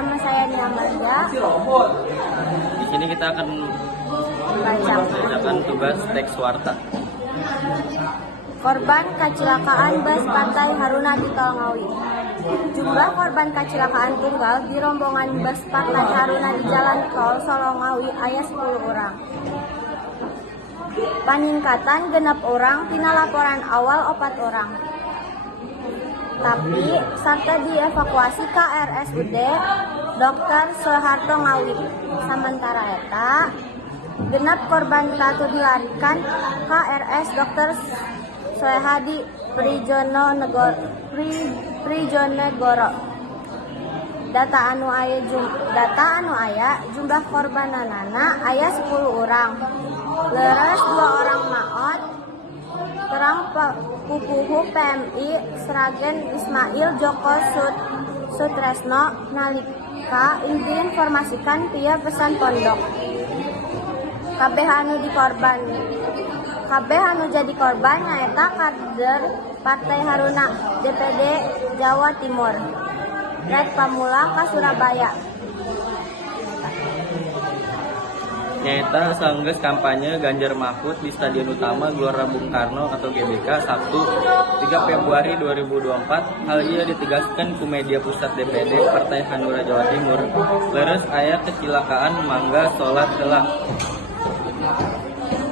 Nama saya Nia Maria. Di sini kita akan mengerjakan tugas teks warta. Korban kecelakaan bus Partai Haruna di Tol Ngawi. Jumlah korban kecelakaan tunggal di rombongan bus Partai Haruna di Jalan Tol Solo Ngawi aya 10 orang. Paningkatan genep orang tina laporan awal 4 orang. Tapi sarta dievakuasi ke RSUD Dr. Soeharto Ngawi. Sementara eta genep korban tatu dilarikan ke RS Dr. Soehadi Prijonegoro. Data anu aya jumlah korbananana aya 10 orang. Leres 2 orang maot. Terang pupuhu PMI Sragen Ismail Joko Sutresno nalika diinformasikan via pesan pondok. Kabeh anu jadi korban nyaeta kader Partai Haruna DPD Jawa Timur. Red Pamulang ke Surabaya. Nyaeta sanggeus kampanye Ganjar Mahfud di Stadion Utama Gelora Bung Karno atau GBK Sabtu 3 Februari 2024. Hal ieu ditegaskeun ku media pusat DPD Partai Hanura Jawa Timur. Leres aya kecelakaan mangga salat heula.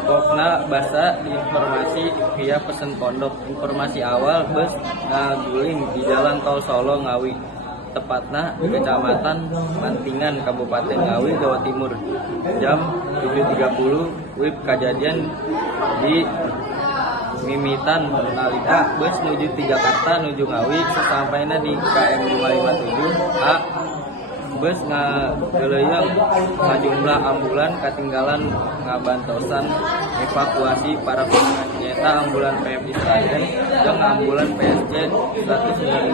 Pokna basa diinformasi via pesen pondok. Informasi awal bus ngaguling di Jalan Tol Solo Ngawi, tepatna di Kecamatan Mantingan, Kabupaten Ngawi, Jawa Timur. Jam 7.30 WIB kejadian di Mimitan nalika bus nuju di Jakarta nuju Ngawi. Sesampainya di KM 557A bus ngageleuyang ngajumlah ambulan katinggalan ngabantosan evakuasi para korban. Nyata ambulan PMI Sragen jeung ambulan PSG 119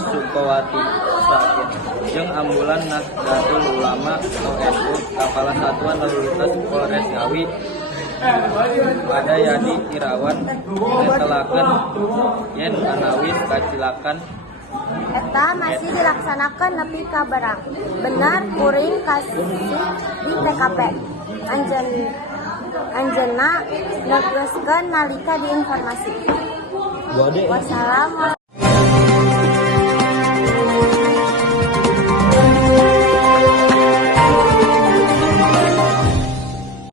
Sukowati Sragen jeung ambulan Nahdlatul Ulama NU Kepala Satuan Lalu Lintas Polres Ngawi pada Yadi Irawan netelakeun yen anawis kacilakan Eta masih dilaksanakan nepi ka berang. Benar kuring kasih di TKP. Anjeunna negeuskeun nalika diinformasi. Wassalamualaikum.